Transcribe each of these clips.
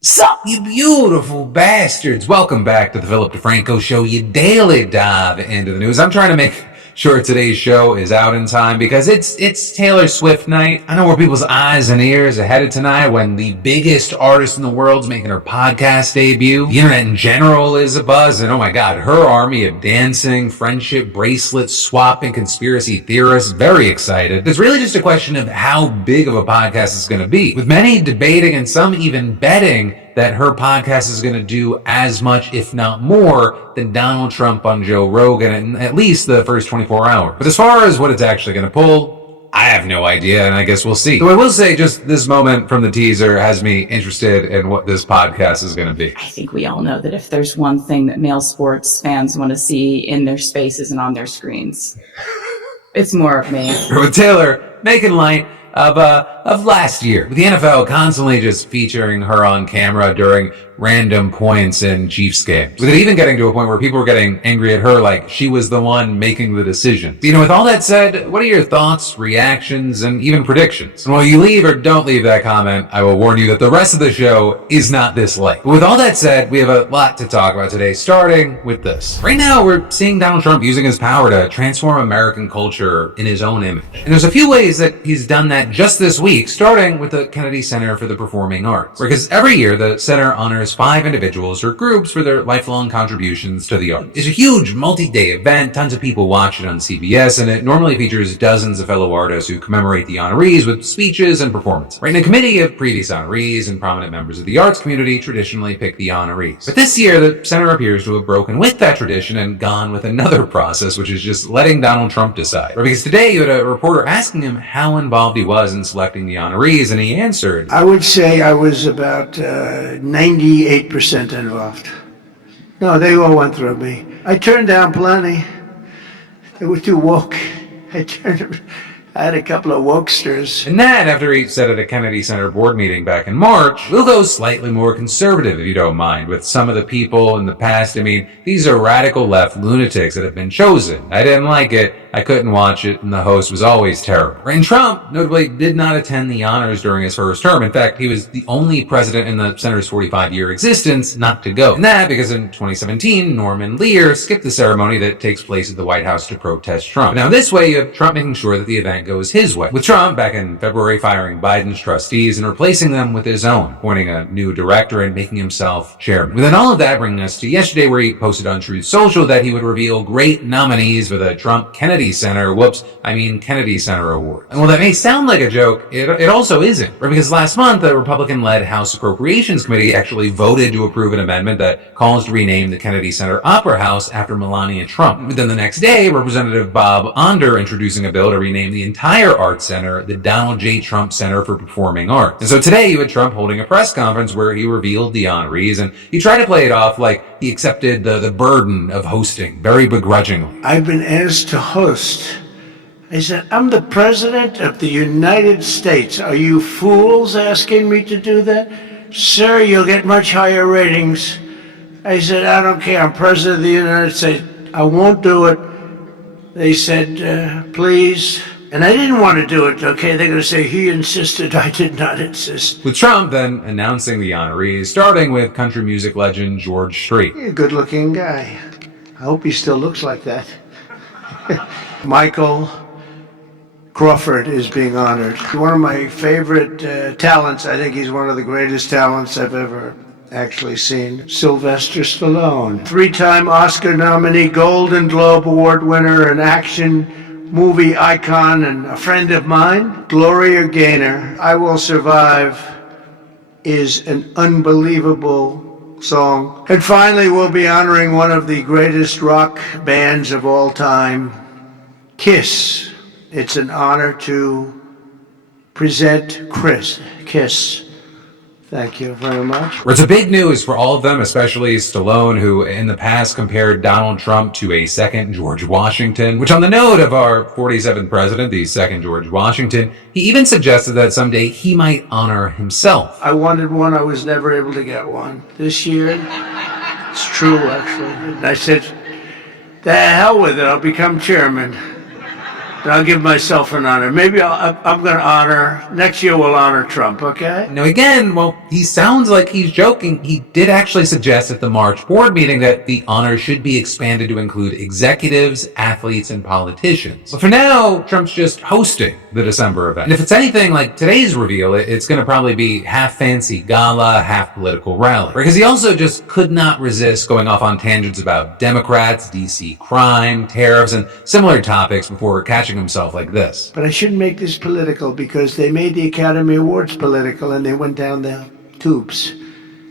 Sup, you beautiful bastards! Welcome back to the Philip DeFranco Show, your daily dive into the news. I'm trying to make sure today's show is out in time because it's Taylor Swift night. I know where people's eyes and ears are headed tonight when the biggest artist in the world's making her podcast debut. The internet in general is abuzz, and oh my god, her army of dancing, friendship bracelets, swapping conspiracy theorists, very excited. It's really just a question of how big of a podcast it's going to be, with many debating and some even betting that her podcast is going to do as much, if not more, than Donald Trump on Joe Rogan in at least the first 24 hours. But as far as what it's actually going to pull, I have no idea, and I guess we'll see. So I will say just this moment from the teaser has me interested in what this podcast is going to be. I think we all know that if there's one thing that male sports fans want to see in their spaces and on their screens, it's more of me. With Taylor making light of last year, with the NFL constantly just featuring her on camera during random points in Chiefs games, with it even getting to a point where people were getting angry at her like she was the one making the decision. You know, with all that said, what are your thoughts, reactions, and even predictions? And while you leave or don't leave that comment, I will warn you that the rest of the show is not this light. But with all that said, we have a lot to talk about today, starting with this. Right now, we're seeing Donald Trump using his power to transform American culture in his own image. And there's a few ways that he's done that just this week, starting with the Kennedy Center for the Performing Arts. Because every year, the center honors 5 individuals or groups for their lifelong contributions to the arts. It's a huge multi-day event, tons of people watch it on CBS, and it normally features dozens of fellow artists who commemorate the honorees with speeches and performances. Right, and a committee of previous honorees and prominent members of the arts community traditionally pick the honorees. But this year, the center appears to have broken with that tradition and gone with another process, which is just letting Donald Trump decide. Right, because today you had a reporter asking him how involved he was in selecting the honorees, and he answered, I would say I was about 98% involved. No, they all went through me. I turned down plenty. They were too woke. I had a couple of wokesters. And that, after he said at a Kennedy Center board meeting back in March, we'll go slightly more conservative, if you don't mind, with some of the people in the past. I mean, these are radical left lunatics that have been chosen. I didn't like it. I couldn't watch it, and the host was always terrible. And Trump, notably, did not attend the honors during his first term. In fact, he was the only president in the center's 45-year existence not to go. And that because in 2017, Norman Lear skipped the ceremony that takes place at the White House to protest Trump. Now, this way, you have Trump making sure that the event goes his way, with Trump back in February firing Biden's trustees and replacing them with his own, appointing a new director and making himself chairman. With then all of that bringing us to yesterday, where he posted on Truth Social that he would reveal great nominees for the Trump-Kennedy Kennedy Center Award. And while that may sound like a joke, it also isn't, right? Because last month, the Republican-led House Appropriations Committee actually voted to approve an amendment that calls to rename the Kennedy Center Opera House after Melania Trump. But then the next day, Representative Bob Onder introducing a bill to rename the entire Arts Center the Donald J. Trump Center for Performing Arts. And so today you had Trump holding a press conference where he revealed the honorees, and he tried to play it off like he accepted the burden of hosting very begrudgingly. I've been asked to host. I said, I'm the president of the United States. Are you fools asking me to do that? Sir, you'll get much higher ratings. I said, I don't care. I'm president of the United States. I won't do it. They said, please. And I didn't want to do it, okay? They're going to say he insisted. I did not insist. With Trump then announcing the honorees, starting with country music legend George Strait. You're a good-looking guy. I hope he still looks like that. Michael Crawford is being honored. One of my favorite talents. I think he's one of the greatest talents I've ever actually seen. Sylvester Stallone, 3-time Oscar nominee, Golden Globe Award winner, an action movie icon, and a friend of mine. Gloria Gaynor, I Will Survive is an unbelievable song. And finally, we'll be honoring one of the greatest rock bands of all time, Kiss. It's an honor to present Kiss. Thank you very much. It's a big news for all of them, especially Stallone, who in the past compared Donald Trump to a second George Washington, which on the note of our 47th president, the second George Washington, he even suggested that someday he might honor himself. I wanted one. I was never able to get one. This year, it's true, actually. And I said, the hell with it. I'll become chairman. And I'll give myself an honor. Maybe I'm going to honor, next year we'll honor Trump, okay? Now again, well, he sounds like he's joking. He did actually suggest at the March board meeting that the honor should be expanded to include executives, athletes, and politicians. But for now, Trump's just hosting the December event. And if it's anything like today's reveal, it's going to probably be half fancy gala, half political rally. Because he also just could not resist going off on tangents about Democrats, DC crime, tariffs, and similar topics before catching himself like this. But I shouldn't make this political because they made the Academy Awards political and they went down the tubes.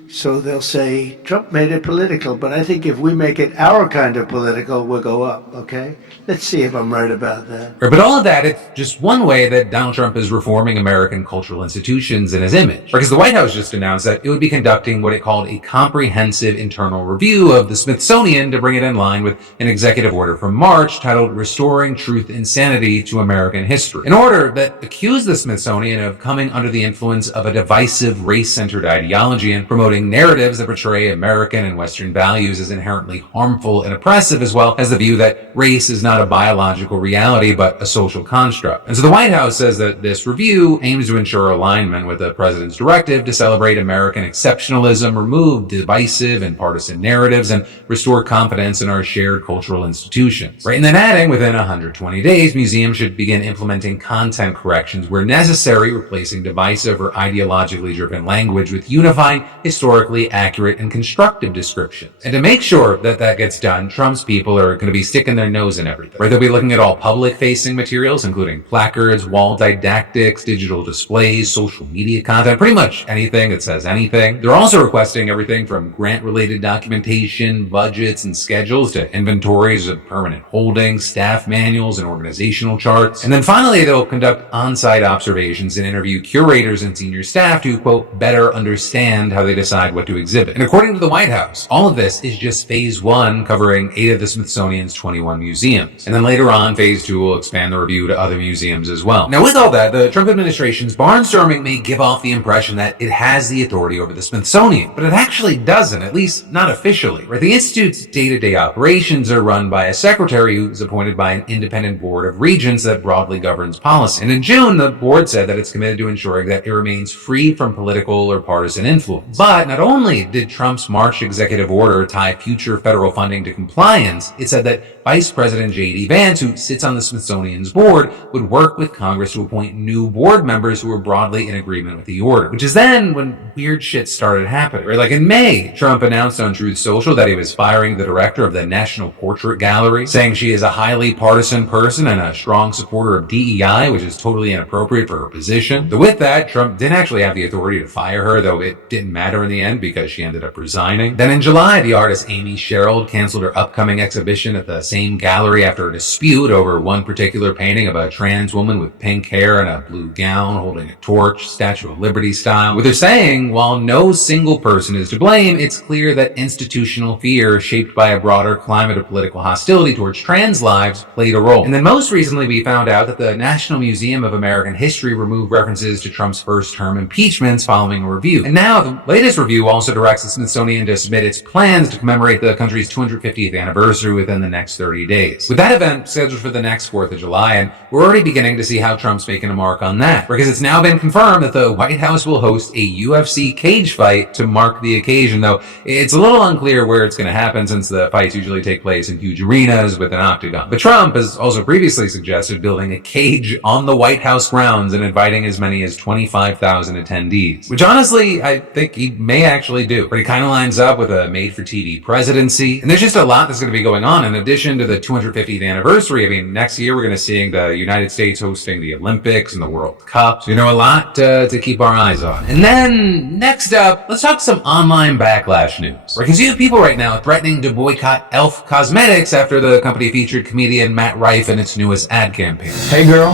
So they'll say, Trump made it political, but I think if we make it our kind of political, we'll go up, okay? Let's see if I'm right about that. Right, but all of that, it's just one way that Donald Trump is reforming American cultural institutions and his image. Because the White House just announced that it would be conducting what it called a comprehensive internal review of the Smithsonian to bring it in line with an executive order from March titled Restoring Truth and Sanity to American History. An order that accused the Smithsonian of coming under the influence of a divisive race-centered ideology and promoting narratives that portray American and Western values as inherently harmful and oppressive, as well as the view that race is not a biological reality but a social construct. And so the White House says that this review aims to ensure alignment with the president's directive to celebrate American exceptionalism, remove divisive and partisan narratives, and restore confidence in our shared cultural institutions. Right, and then adding, within 120 days, museums should begin implementing content corrections where necessary, replacing divisive or ideologically driven language with unifying, historically accurate, and constructive descriptions. And to make sure that that gets done, Trump's people are going to be sticking their nose in everything. Right, they'll be looking at all public-facing materials, including placards, wall didactics, digital displays, social media content, pretty much anything that says anything. They're also requesting everything from grant-related documentation, budgets, and schedules to inventories of permanent holdings, staff manuals, and organizational charts. And then finally, they'll conduct on-site observations and interview curators and senior staff to, quote, better understand how they decide what to exhibit. And according to the White House, all of this is just phase one, covering 8 of the Smithsonian's 21 museums. And then later on, phase 2 will expand the review to other museums as well. Now, with all that, the Trump administration's barnstorming may give off the impression that it has the authority over the Smithsonian, but it actually doesn't, at least not officially. Right? The Institute's day-to-day operations are run by a secretary who's appointed by an independent board of regents that broadly governs policy. And in June, the board said that it's committed to ensuring that it remains free from political or partisan influence. But not only did Trump's March executive order tie future federal funding to compliance, it said that Vice President J.D. Vance, who sits on the Smithsonian's board, would work with Congress to appoint new board members who were broadly in agreement with the order. Which is then when weird shit started happening. Right? Like in May, Trump announced on Truth Social that he was firing the director of the National Portrait Gallery, saying she is a highly partisan person and a strong supporter of DEI, which is totally inappropriate for her position. But with that, Trump didn't actually have the authority to fire her, though it didn't matter in the end because she ended up resigning. Then in July, the artist Amy Sherald canceled her upcoming exhibition at the same gallery after a dispute over one particular painting of a trans woman with pink hair and a blue gown holding a torch, Statue of Liberty style, with her saying, while no single person is to blame, it's clear that institutional fear shaped by a broader climate of political hostility towards trans lives played a role. And then most recently, we found out that the National Museum of American History removed references to Trump's first term impeachments following a review. And now the latest review also directs the Smithsonian to submit its plans to commemorate the country's 250th anniversary within the next 30 days. With that event scheduled for the next 4th of July, and we're already beginning to see how Trump's making a mark on that, because it's now been confirmed that the White House will host a UFC cage fight to mark the occasion, though it's a little unclear where it's going to happen since the fights usually take place in huge arenas with an octagon. But Trump has also previously suggested building a cage on the White House grounds and inviting as many as 25,000 attendees, which honestly, I think he may actually do. But it kind of lines up with a made-for-TV presidency, and there's just a lot that's going to be going on in addition to the 250th anniversary. I mean, next year we're going to see the United States hosting the Olympics and the World Cup. So, a lot to keep our eyes on. And then, next up, let's talk some online backlash news. Because you have people right now threatening to boycott e.l.f. Cosmetics after the company featured comedian Matt Rife in its newest ad campaign. Hey girl,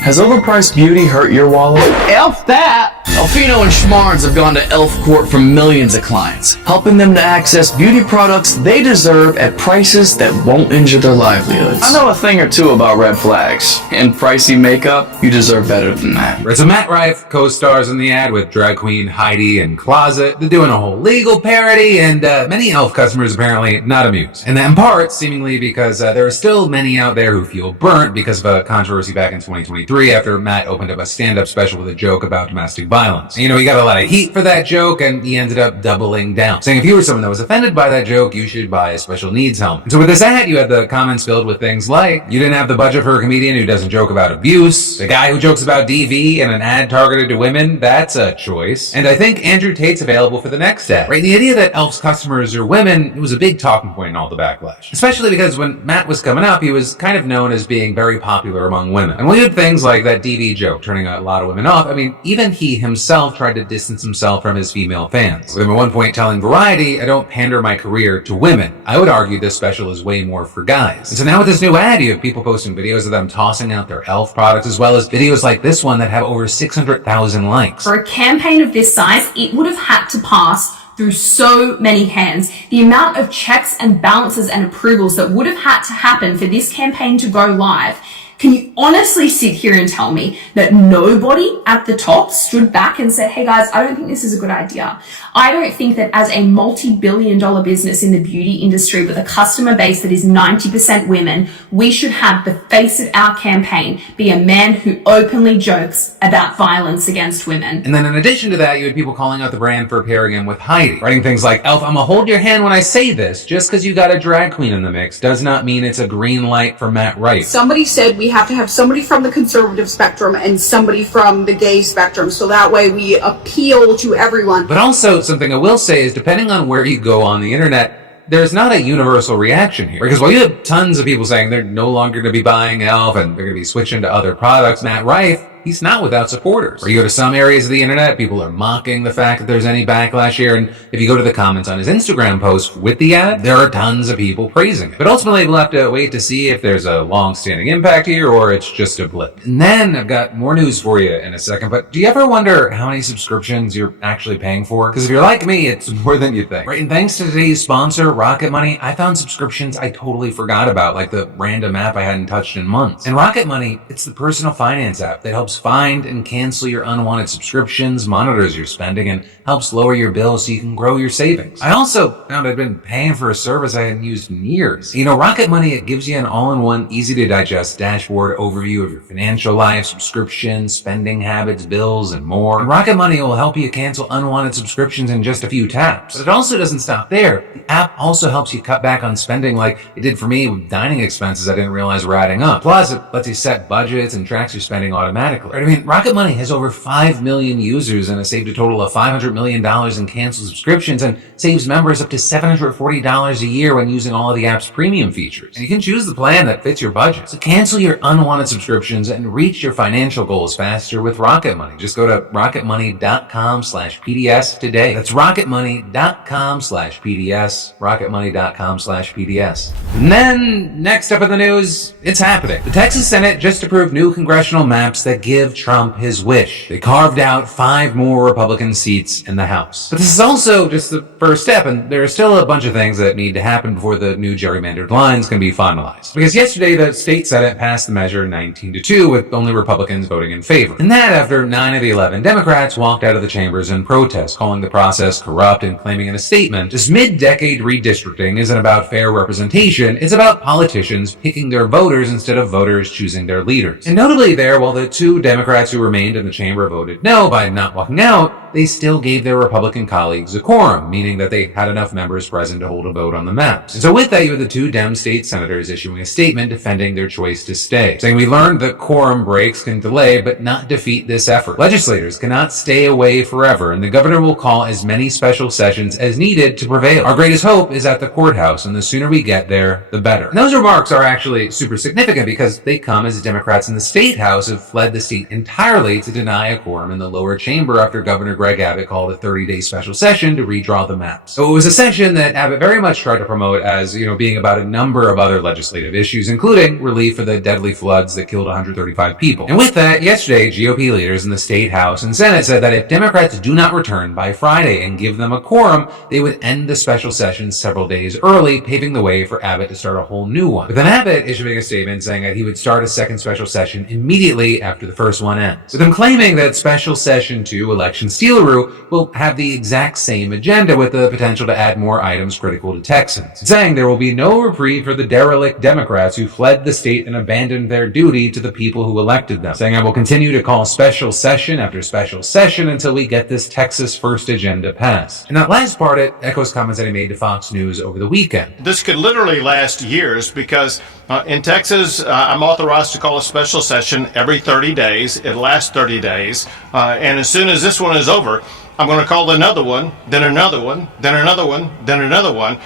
has overpriced beauty hurt your wallet? F that! Alfino and Schmarns have gone to Elf Court for millions of clients, helping them to access beauty products they deserve at prices that won't injure their livelihoods. I know a thing or two about red flags. And pricey makeup, you deserve better than that. So Matt Rife co-stars in the ad with drag queen Heidi and Closet. They're doing a whole legal parody, and many Elf customers apparently not amused. And that in part, seemingly because there are still many out there who feel burnt because of a controversy back in 2023 after Matt opened up a stand-up special with a joke about domestic violence. And, he got a lot of heat for that joke, and he ended up doubling down, saying if you were someone that was offended by that joke, you should buy a special needs helmet. And so with this ad, you had the comments filled with things like, you didn't have the budget for a comedian who doesn't joke about abuse, the guy who jokes about DV in an ad targeted to women, that's a choice. And I think Andrew Tate's available for the next ad. Right? The idea that Elf's customers are women, it was a big talking point in all the backlash. Especially because when Matt was coming up, he was kind of known as being very popular among women. And when you had things like that DV joke turning a lot of women off, even he himself tried to distance himself from his female fans. With him at one point telling Variety, I don't pander my career to women. I would argue this special is way more for guys. And so now with this new ad, you have people posting videos of them tossing out their Elf products, as well as videos like this one that have over 600,000 likes. For a campaign of this size, it would have had to pass through so many hands. The amount of checks and balances and approvals that would have had to happen for this campaign to go live. Can you honestly sit here and tell me that nobody at the top stood back and said, hey guys, I don't think this is a good idea. I don't think that as a multi-billion-dollar business in the beauty industry with a customer base that is 90% women, we should have the face of our campaign be a man who openly jokes about violence against women. And then in addition to that, you had people calling out the brand for pairing him with Heidi, writing things like, Elf, I'ma hold your hand when I say this. Just because you got a drag queen in the mix does not mean it's a green light for Matt Rife. Somebody said we have to have somebody from the conservative spectrum and somebody from the gay spectrum, so that way we appeal to everyone. But also, something I will say is, depending on where you go on the internet, there's not a universal reaction here. Because while you have tons of people saying they're no longer going to be buying Elf and they're going to be switching to other products, Matt Rife, he's not without supporters. Or you go to some areas of the internet, people are mocking the fact that there's any backlash here, and if you go to the comments on his Instagram post with the ad, there are tons of people praising it. But ultimately, we'll have to wait to see if there's a long-standing impact here, or it's just a blip. And then, I've got more news for you in a second, but do you ever wonder how many subscriptions you're actually paying for? Because if you're like me, it's more than you think. Right? And thanks to today's sponsor, Rocket Money, I found subscriptions I totally forgot about, like the random app I hadn't touched in months. And Rocket Money, it's the personal finance app that helps find and cancel your unwanted subscriptions, monitors your spending, and helps lower your bills so you can grow your savings. I also found I'd been paying for a service I hadn't used in years. Rocket Money, it gives you an all-in-one, easy-to-digest dashboard overview of your financial life, subscriptions, spending habits, bills, and more. And Rocket Money will help you cancel unwanted subscriptions in just a few taps. But it also doesn't stop there. The app also helps you cut back on spending like it did for me with dining expenses I didn't realize were adding up. Plus, it lets you set budgets and tracks your spending automatically. Right? Rocket Money has over 5 million users and has saved a total of $500 million in canceled subscriptions and saves members up to $740 a year when using all of the app's premium features. And you can choose the plan that fits your budget. So cancel your unwanted subscriptions and reach your financial goals faster with Rocket Money. Just go to rocketmoney.com/PDS today. That's rocketmoney.com/PDS, rocketmoney.com/PDS. And then, next up in the news, it's happening. The Texas Senate just approved new congressional maps that give Trump his wish. They carved out 5 more Republican seats in the House. But this is also just the first step, and there are still a bunch of things that need to happen before the new gerrymandered lines can be finalized. Because yesterday, the state Senate passed the measure 19-2 with only Republicans voting in favor. And that after 9 of the 11 Democrats walked out of the chambers in protest, calling the process corrupt and claiming in a statement, this mid-decade redistricting isn't about fair representation, it's about politicians picking their voters instead of voters choosing their leaders. And notably there, while the 2 Democrats who remained in the chamber voted no by not walking out, they still gave their Republican colleagues a quorum, meaning that they had enough members present to hold a vote on the maps. And so with that, you had the 2 Dem state senators issuing a statement defending their choice to stay, saying, we learned that quorum breaks can delay but not defeat this effort. Legislators cannot stay away forever, and the governor will call as many special sessions as needed to prevail. Our greatest hope is at the courthouse, and the sooner we get there, the better. And those remarks are actually super significant because they come as Democrats in the state house have fled the state entirely to deny a quorum in the lower chamber after Governor Greg Abbott called a 30-day special session to redraw the maps. So it was a session that Abbott very much tried to promote as, being about a number of other legislative issues, including relief for the deadly floods that killed 135 people. And with that, yesterday, GOP leaders in the State House and Senate said that if Democrats do not return by Friday and give them a quorum, they would end the special session several days early, paving the way for Abbott to start a whole new one. But then Abbott issuing a statement saying that he would start a second special session immediately after the first one ends, with him claiming that Special Session 2, Election Stealeroo, will have the exact same agenda with the potential to add more items critical to Texans, saying there will be no reprieve for the derelict Democrats who fled the state and abandoned their duty to the people who elected them, saying I will continue to call special session after special session until we get this Texas First agenda passed. And that last part, it echoes comments that he made to Fox News over the weekend. This could literally last years because in Texas, I'm authorized to call a special session every 30 days. It lasts 30 days. And as soon as this one is over, I'm going to call another one, then another one, then another one, then another one.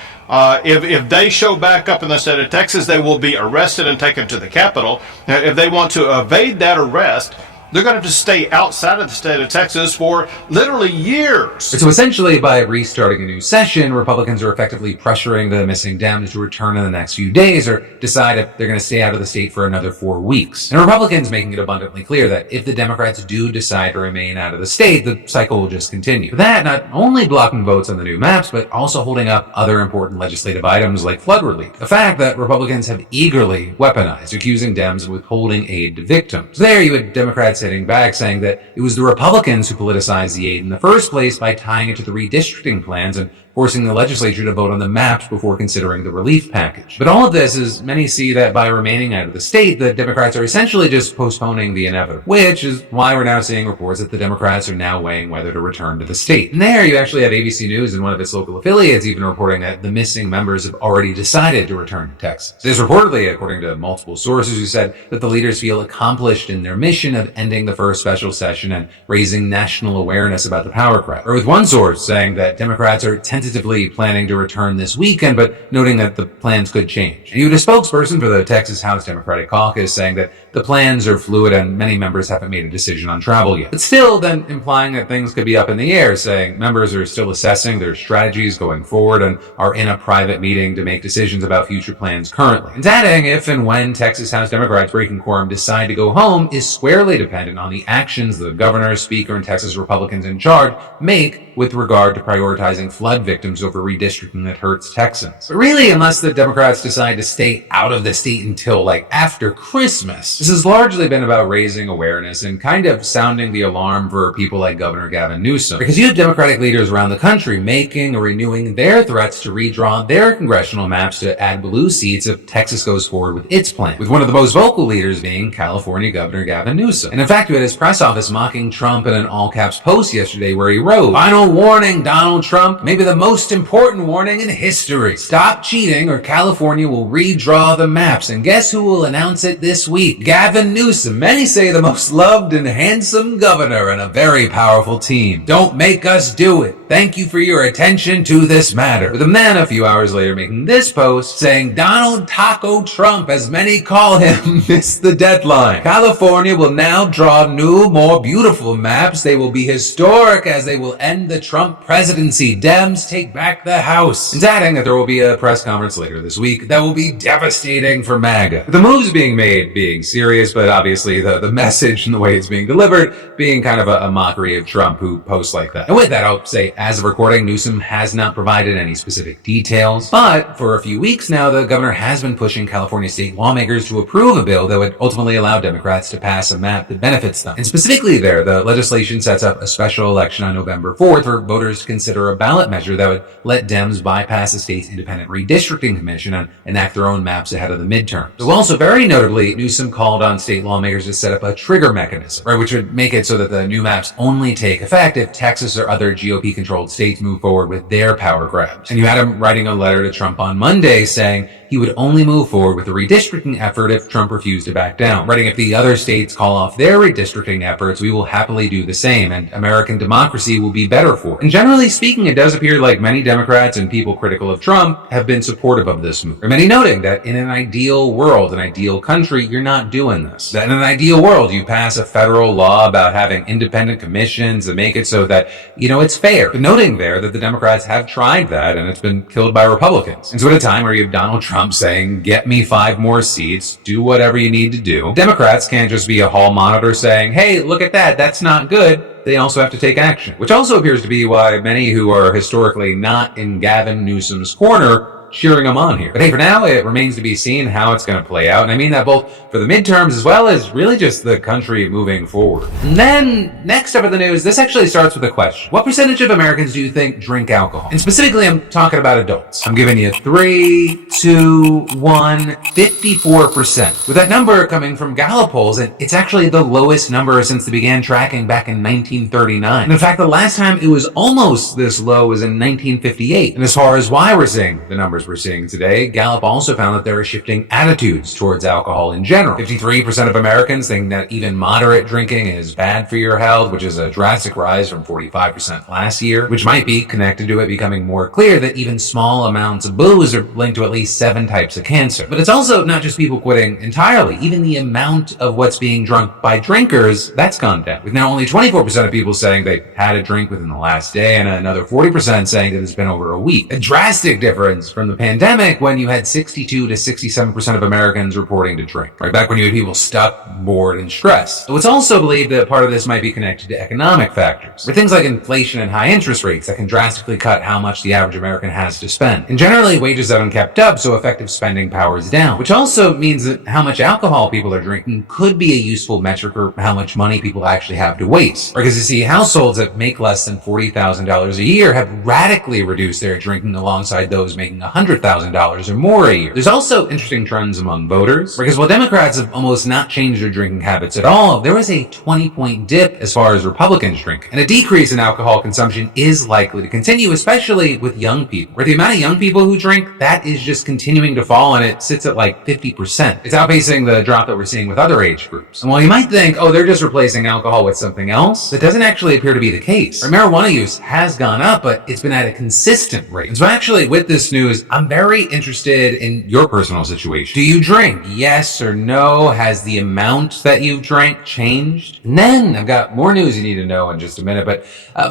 If they show back up in the state of Texas, they will be arrested and taken to the Capitol. Now, if they want to evade that arrest, they're going to have to stay outside of the state of Texas for literally years. So essentially, by restarting a new session, Republicans are effectively pressuring the missing Dems to return in the next few days or decide if they're going to stay out of the state for another 4 weeks. And Republicans making it abundantly clear that if the Democrats do decide to remain out of the state, the cycle will just continue. With that, not only blocking votes on the new maps, but also holding up other important legislative items like flood relief. A fact that Republicans have eagerly weaponized, accusing Dems of withholding aid to victims. There you had Democrats hitting back, saying that it was the Republicans who politicized the aid in the first place by tying it to the redistricting plans and forcing the legislature to vote on the maps before considering the relief package. But all of this is, many see that by remaining out of the state, the Democrats are essentially just postponing the inevitable, which is why we're now seeing reports that the Democrats are now weighing whether to return to the state. And there you actually have ABC News and one of its local affiliates even reporting that the missing members have already decided to return to Texas. This reportedly, according to multiple sources who said that the leaders feel accomplished in their mission of ending the first special session and raising national awareness about the power grab. Or with one source saying that Democrats are tentatively planning to return this weekend, but noting that the plans could change. And you had a spokesperson for the Texas House Democratic Caucus saying that the plans are fluid and many members haven't made a decision on travel yet. But still then implying that things could be up in the air, saying members are still assessing their strategies going forward and are in a private meeting to make decisions about future plans currently. And adding if and when Texas House Democrats breaking quorum decide to go home is squarely dependent on the actions the governor, speaker, and Texas Republicans in charge make with regard to prioritizing flood victims over redistricting that hurts Texans. But really, unless the Democrats decide to stay out of the state until after Christmas, this has largely been about raising awareness and kind of sounding the alarm for people like Governor Gavin Newsom. Because you have Democratic leaders around the country making or renewing their threats to redraw their congressional maps to add blue seats if Texas goes forward with its plan, with one of the most vocal leaders being California Governor Gavin Newsom. And in fact, we had his press office mocking Trump in an all-caps post yesterday where he wrote, "Final warning, Donald Trump, maybe the most important warning in history. Stop cheating or California will redraw the maps. And guess who will announce it this week? Gavin Newsom. Many say the most loved and handsome governor and a very powerful team. Don't make us do it. Thank you for your attention to this matter." With him then a few hours later making this post saying Donald Taco Trump, as many call him, missed the deadline. California will now draw new, more beautiful maps. They will be historic as they will end the Trump presidency. Dems take back the House. And adding that there will be a press conference later this week that will be devastating for MAGA. The moves being made being serious, but obviously the message and the way it's being delivered being kind of a mockery of Trump who posts like that. And with that, I'll say, as of recording, Newsom has not provided any specific details, but for a few weeks now, the governor has been pushing California state lawmakers to approve a bill that would ultimately allow Democrats to pass a map that benefits them. And specifically there, the legislation sets up a special election on November 4th for voters to consider a ballot measure that would let Dems bypass the state's independent redistricting commission and enact their own maps ahead of the midterms. So also very notably, Newsom called on state lawmakers to set up a trigger mechanism, right, which would make it so that the new maps only take effect if Texas or other GOP-controlled Republican-controlled states move forward with their power grabs. And you had him writing a letter to Trump on Monday saying he would only move forward with a redistricting effort if Trump refused to back down. Writing, if the other states call off their redistricting efforts, we will happily do the same, and American democracy will be better for it. And generally speaking, it does appear like many Democrats and people critical of Trump have been supportive of this move. Or many noting that in an ideal world, an ideal country, you're not doing this. That in an ideal world, you pass a federal law about having independent commissions that make it so that, it's fair. But noting there that the Democrats have tried that and it's been killed by Republicans. And so at a time where you have Donald Trump saying, get me 5 more seats, do whatever you need to do, Democrats can't just be a hall monitor saying, hey, look at that, that's not good. They also have to take action, which also appears to be why many who are historically not in Gavin Newsom's corner cheering him on here. But hey, for now, it remains to be seen how it's going to play out. And I mean that both for the midterms as well as really just the country moving forward. And then, next up in the news, this actually starts with a question. What percentage of Americans do you think drink alcohol? And specifically, I'm talking about adults. I'm giving you 3, 2, 1, 54%. With that number coming from Gallup polls, and it's actually the lowest number since they began tracking back in 1939. And in fact, the last time it was almost this low was in 1958. And as far as why we're seeing the numbers we're seeing today, Gallup also found that there are shifting attitudes towards alcohol in general. 53% of Americans think that even moderate drinking is bad for your health, which is a drastic rise from 45% last year, which might be connected to it becoming more clear that even small amounts of booze are linked to at least 7 types of cancer. But it's also not just people quitting entirely. Even the amount of what's being drunk by drinkers, that's gone down, with now only 24% of people saying they had a drink within the last day and another 40% saying that it's been over a week. A drastic difference from the pandemic when you had 62 to 67% of Americans reporting to drink, right back when you had people stuck, bored, and stressed. So it's also believed that part of this might be connected to economic factors, where things like inflation and high interest rates that can drastically cut how much the average American has to spend. And generally, wages haven't kept up, so effective spending power is down, which also means that how much alcohol people are drinking could be a useful metric for how much money people actually have to waste. Because you see, households that make less than $40,000 a year have radically reduced their drinking alongside those making $100,000 or more a year. There's also interesting trends among voters, because while Democrats have almost not changed their drinking habits at all, there was a 20-point dip as far as Republicans drink. And a decrease in alcohol consumption is likely to continue, especially with young people, where the amount of young people who drink, that is just continuing to fall, and it sits at like 50%. It's outpacing the drop that we're seeing with other age groups. And while you might think, oh, they're just replacing alcohol with something else, that doesn't actually appear to be the case. Our marijuana use has gone up, but it's been at a consistent rate. And so actually, with this news, I'm very interested in your personal situation. Do you drink? Yes or no? Has the amount that you've drank changed? And then I've got more news you need to know in just a minute, but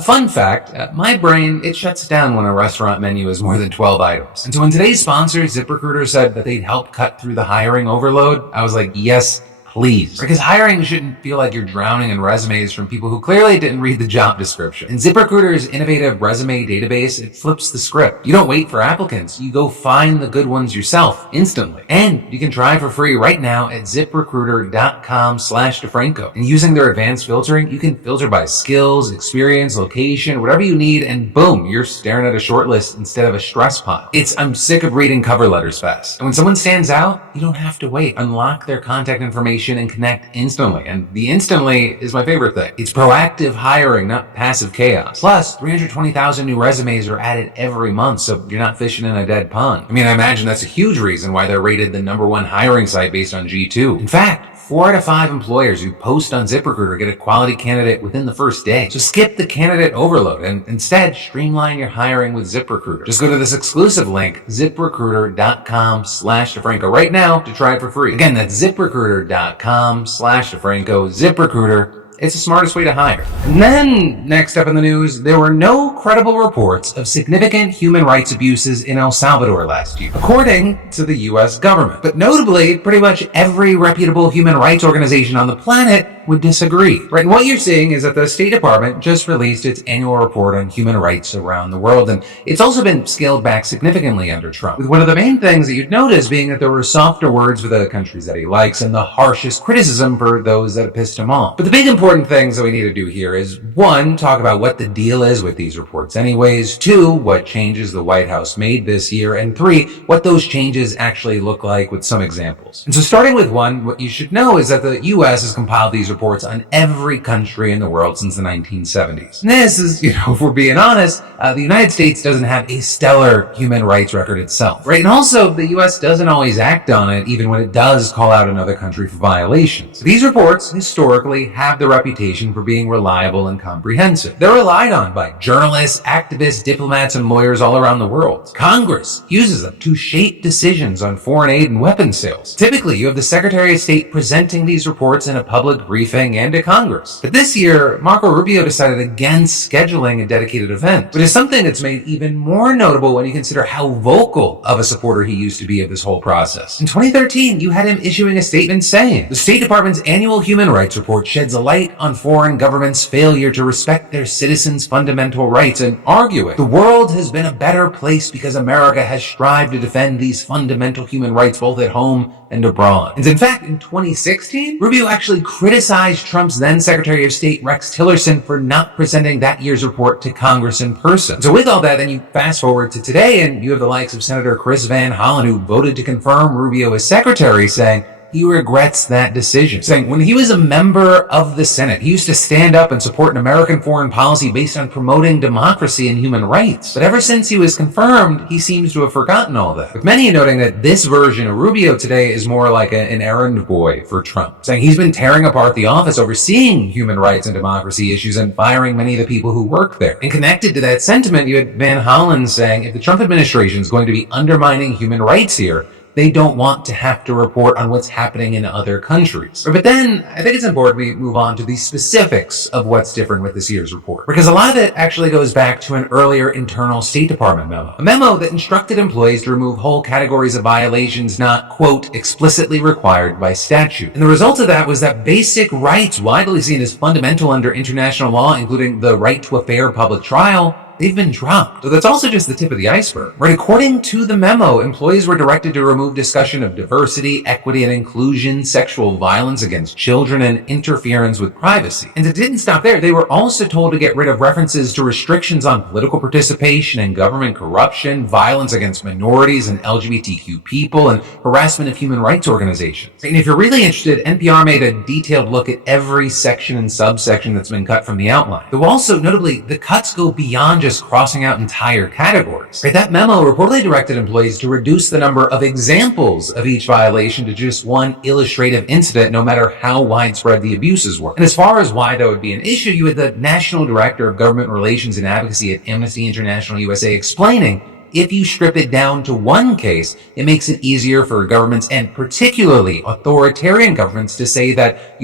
fun fact, my brain, it shuts down when a restaurant menu is more than 12 items. And so when today's sponsor, ZipRecruiter, said that they'd help cut through the hiring overload, I was like, yes, please. Because hiring shouldn't feel like you're drowning in resumes from people who clearly didn't read the job description. And ZipRecruiter's innovative resume database, it flips the script. You don't wait for applicants. You go find the good ones yourself instantly. And you can try for free right now at ZipRecruiter.com/DeFranco. And using their advanced filtering, you can filter by skills, experience, location, whatever you need, and boom, you're staring at a short list instead of a stress pile. I'm sick of reading cover letters fast. And when someone stands out, you don't have to wait. Unlock their contact information and connect instantly. And the instantly is my favorite thing. It's proactive hiring, not passive chaos. Plus, 320,000 new resumes are added every month, so you're not fishing in a dead pond. I mean, I imagine that's a huge reason why they're rated the #1 hiring site based on G2. In fact, 4 out of 5 employers who post on ZipRecruiter get a quality candidate within the first day. So skip the candidate overload and instead streamline your hiring with ZipRecruiter. Just go to this exclusive link, ZipRecruiter.com/DeFranco right now to try it for free. Again, that's ZipRecruiter.com/DeFranco. ZipRecruiter. It's the smartest way to hire. And then, next up in the news, there were no credible reports of significant human rights abuses in El Salvador last year, according to the U.S. government. But notably, pretty much every reputable human rights organization on the planet would disagree. Right, and what you're seeing is that the State Department just released its annual report on human rights around the world, and it's also been scaled back significantly under Trump, with one of the main things that you'd notice being that there were softer words for the countries that he likes and the harshest criticism for those that pissed him off. But the big important things that we need to do here is, 1, talk about what the deal is with these reports anyways, 2, what changes the White House made this year, and 3, what those changes actually look like with some examples. And so starting with 1, what you should know is that the U.S. has compiled these reports on every country in the world since the 1970s. And this is, if we're being honest, the United States doesn't have a stellar human rights record itself, right? And also, the U.S. doesn't always act on it, even when it does call out another country for violations. These reports, historically, have the reputation for being reliable and comprehensive. They're relied on by journalists, activists, diplomats, and lawyers all around the world. Congress uses them to shape decisions on foreign aid and weapons sales. Typically, you have the Secretary of State presenting these reports in a public briefing and to Congress. But this year, Marco Rubio decided against scheduling a dedicated event, which is something that's made even more notable when you consider how vocal of a supporter he used to be of this whole process. In 2013, you had him issuing a statement saying, "The State Department's annual human rights report sheds a light on foreign governments' failure to respect their citizens' fundamental rights," and arguing, "The world has been a better place because America has strived to defend these fundamental human rights both at home and abroad." And in fact, in 2016, Rubio actually criticized Trump's then Secretary of State Rex Tillerson for not presenting that year's report to Congress in person. So with all that, then you fast forward to today, and you have the likes of Senator Chris Van Hollen, who voted to confirm Rubio as secretary, saying he regrets that decision, saying when he was a member of the Senate, he used to stand up and support an American foreign policy based on promoting democracy and human rights. But ever since he was confirmed, he seems to have forgotten all that. With many noting that this version of Rubio today is more like an errand boy for Trump, saying he's been tearing apart the office overseeing human rights and democracy issues and firing many of the people who work there. And connected to that sentiment, you had Van Hollen saying if the Trump administration is going to be undermining human rights here, they don't want to have to report on what's happening in other countries. But then, I think it's important we move on to the specifics of what's different with this year's report, because a lot of it actually goes back to an earlier internal State Department memo. A memo that instructed employees to remove whole categories of violations not, quote, explicitly required by statute. And the result of that was that basic rights widely seen as fundamental under international law, including the right to a fair public trial, they've been dropped. So that's also just the tip of the iceberg, right? According to the memo, employees were directed to remove discussion of diversity, equity and inclusion, sexual violence against children, and interference with privacy. And it didn't stop there. They were also told to get rid of references to restrictions on political participation and government corruption, violence against minorities and LGBTQ people, and harassment of human rights organizations. And if you're really interested, NPR made a detailed look at every section and subsection that's been cut from the outline. Though also, notably, the cuts go beyond just crossing out entire categories. Right? That memo reportedly directed employees to reduce the number of examples of each violation to just one illustrative incident, no matter how widespread the abuses were. And as far as why that would be an issue, you had the National Director of Government Relations and Advocacy at Amnesty International USA explaining, if you strip it down to one case, it makes it easier for governments, and particularly authoritarian governments, to say that,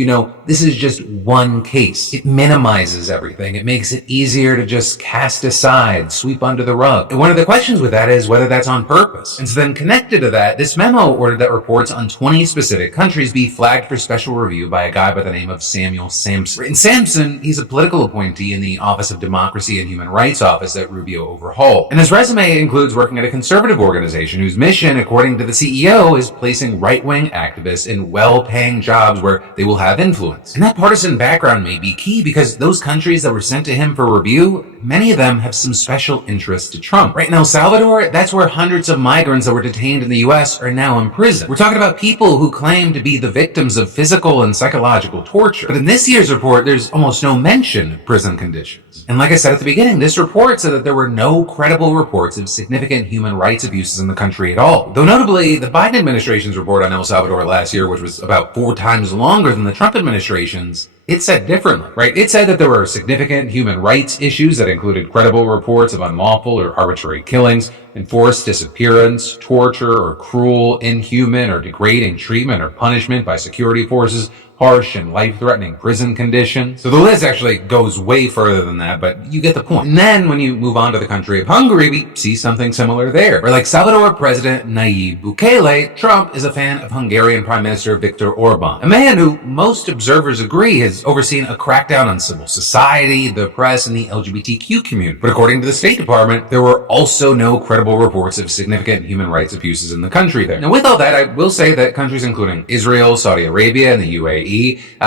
this is just one case. It minimizes everything. It makes it easier to just cast aside, sweep under the rug. And one of the questions with that is whether that's on purpose. And so then connected to that, this memo ordered that reports on 20 specific countries be flagged for special review by a guy by the name of Samuel Sampson. And Sampson, he's a political appointee in the Office of Democracy and Human Rights office that Rubio overhauled. And his resume includes working at a conservative organization whose mission, according to the CEO, is placing right-wing activists in well-paying jobs where they will have influence. And that partisan background may be key because those countries that were sent to him for review, many of them have some special interest to Trump. Right in El Salvador, that's where hundreds of migrants that were detained in the U.S. are now in prison. We're talking about people who claim to be the victims of physical and psychological torture. But in this year's report, there's almost no mention of prison conditions. And like I said at the beginning, this report said that there were no credible reports of significant human rights abuses in the country at all. Though notably, the Biden administration's report on El Salvador last year, which was about 4 times longer than the Trump administration's, it said differently, right? It said that there were significant human rights issues that included credible reports of unlawful or arbitrary killings, enforced disappearance, torture, or cruel, inhuman, or degrading treatment or punishment by security forces, harsh and life-threatening prison conditions. So the list actually goes way further than that, but you get the point. And then when you move on to the country of Hungary, we see something similar there. Where like Salvador President Nayib Bukele, Trump is a fan of Hungarian Prime Minister Viktor Orban, a man who most observers agree has overseen a crackdown on civil society, the press, and the LGBTQ community. But according to the State Department, there were also no credible reports of significant human rights abuses in the country there. Now with all that, I will say that countries including Israel, Saudi Arabia, and the UAE,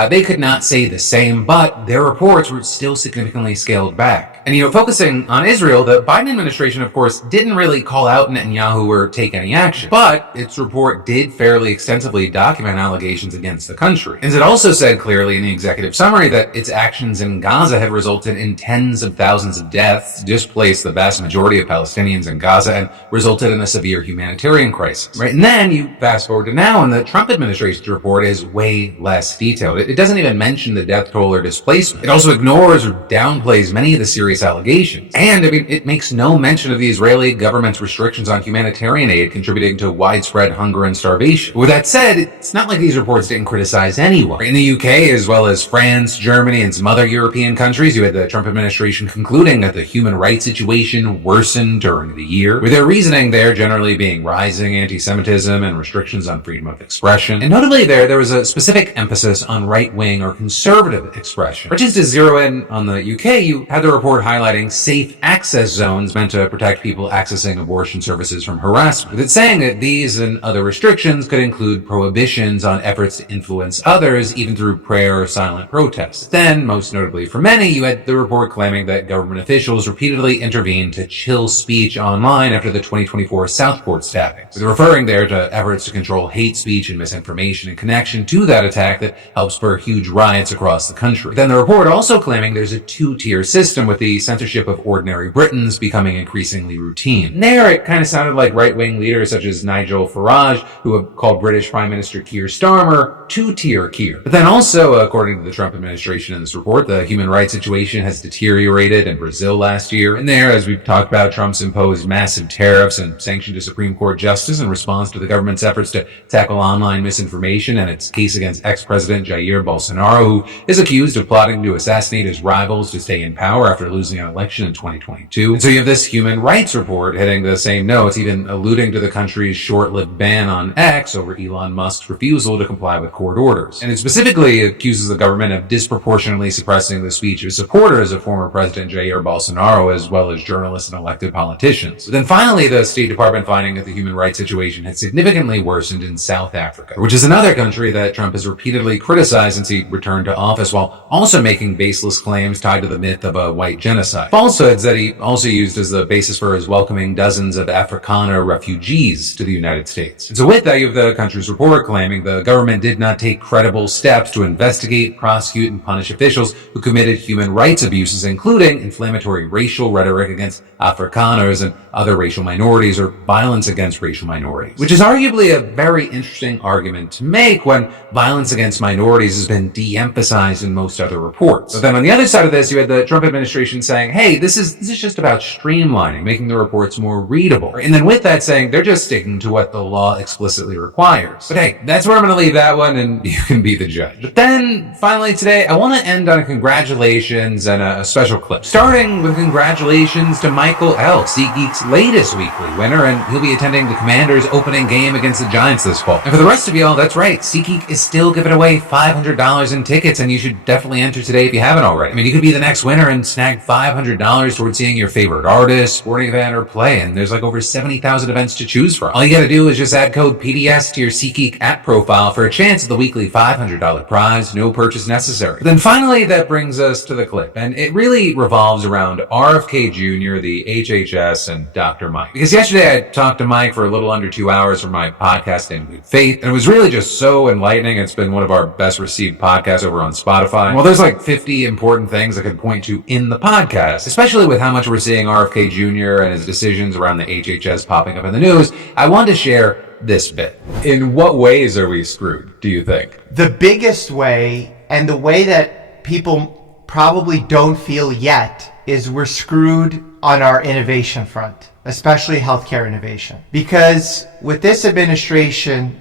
they could not say the same, but their reports were still significantly scaled back. And, focusing on Israel, the Biden administration, of course, didn't really call out Netanyahu or take any action. But its report did fairly extensively document allegations against the country. And it also said clearly in the executive summary that its actions in Gaza had resulted in tens of thousands of deaths, displaced the vast majority of Palestinians in Gaza, and resulted in a severe humanitarian crisis. Right? And then you fast forward to now, and the Trump administration's report is way less detailed. It doesn't even mention the death toll or displacement. It also ignores or downplays many of the serious allegations. And, it makes no mention of the Israeli government's restrictions on humanitarian aid contributing to widespread hunger and starvation. With that said, it's not like these reports didn't criticize anyone. In the UK, as well as France, Germany, and some other European countries, you had the Trump administration concluding that the human rights situation worsened during the year, with their reasoning there generally being rising anti-Semitism and restrictions on freedom of expression. And notably there was a specific emphasis on right-wing or conservative expression. But just to zero in on the UK, you had the report highlighting safe access zones meant to protect people accessing abortion services from harassment, with it saying that these and other restrictions could include prohibitions on efforts to influence others, even through prayer or silent protests. Then, most notably for many, you had the report claiming that government officials repeatedly intervened to chill speech online after the 2024 Southport stabbings, with referring there to efforts to control hate speech and misinformation in connection to that attack that helped spur huge riots across the country. Then the report also claiming there's a two-tier system, with the censorship of ordinary Britons becoming increasingly routine. And there it kind of sounded like right-wing leaders such as Nigel Farage, who have called British Prime Minister Keir Starmer two-tier Keir. But then also, according to the Trump administration in this report, the human rights situation has deteriorated in Brazil last year. And there, as we've talked about, Trump's imposed massive tariffs and sanctioned a Supreme Court justice in response to the government's efforts to tackle online misinformation and its case against ex-President Jair Bolsonaro, who is accused of plotting to assassinate his rivals to stay in power after losing an election in 2022. And so you have this human rights report hitting the same notes, even alluding to the country's short-lived ban on X over Elon Musk's refusal to comply with court orders. And it specifically accuses the government of disproportionately suppressing the speech of supporters of former President Jair Bolsonaro, as well as journalists and elected politicians. But then finally, the State Department finding that the human rights situation had significantly worsened in South Africa, which is another country that Trump has repeatedly criticized since he returned to office, while also making baseless claims tied to the myth of a white genocide. Falsehoods that he also used as the basis for his welcoming dozens of Afrikaner refugees to the United States. And so with that, you have the country's report claiming the government did not take credible steps to investigate, prosecute, and punish officials who committed human rights abuses, including inflammatory racial rhetoric against Afrikaners and other racial minorities, or violence against racial minorities. Which is arguably a very interesting argument to make when violence against minorities has been de-emphasized in most other reports. But then on the other side of this, you had the Trump administration saying, hey, this is just about streamlining, making the reports more readable. And then with that saying, they're just sticking to what the law explicitly requires. But hey, that's where I'm going to leave that one, and you can be the judge. But then, finally today, I want to end on a congratulations and a special clip. Starting with congratulations to Michael L., SeatGeek's latest weekly winner, and he'll be attending the Commanders' opening game against the Giants this fall. And for the rest of y'all, that's right, SeatGeek is still giving away $500 in tickets, and you should definitely enter today if you haven't already. I mean, you could be the next winner and snag $500 towards seeing your favorite artist, sporting event, or play, and there's like over 70,000 events to choose from. All you gotta do is just add code PDS to your SeatGeek app profile for a chance at the weekly $500 prize, no purchase necessary. But then finally, that brings us to the clip, and it really revolves around RFK Jr., the HHS, and Dr. Mike. Because yesterday I talked to Mike for a little under 2 hours for my podcast In Good Faith, and it was really just so enlightening. It's been one of our best received podcasts over on Spotify. Well, there's like 50 important things I could point to in the podcast, especially with how much we're seeing RFK Jr. and his decisions around the HHS popping up in the news. I wanted to share this bit. In what ways are we screwed, do you think? The biggest way, and the way that people probably don't feel yet, is we're screwed on our innovation front, especially healthcare innovation. Because with this administration,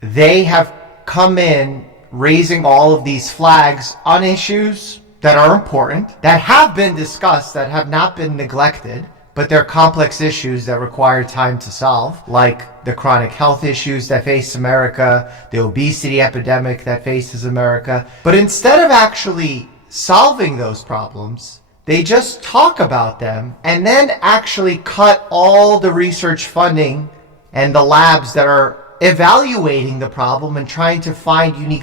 they have come in raising all of these flags on issues that are important, that have been discussed, that have not been neglected, but they're complex issues that require time to solve, like the chronic health issues that face America, the obesity epidemic that faces America. But instead of actually solving those problems, they just talk about them and then actually cut all the research funding and the labs that are evaluating the problem and trying to find unique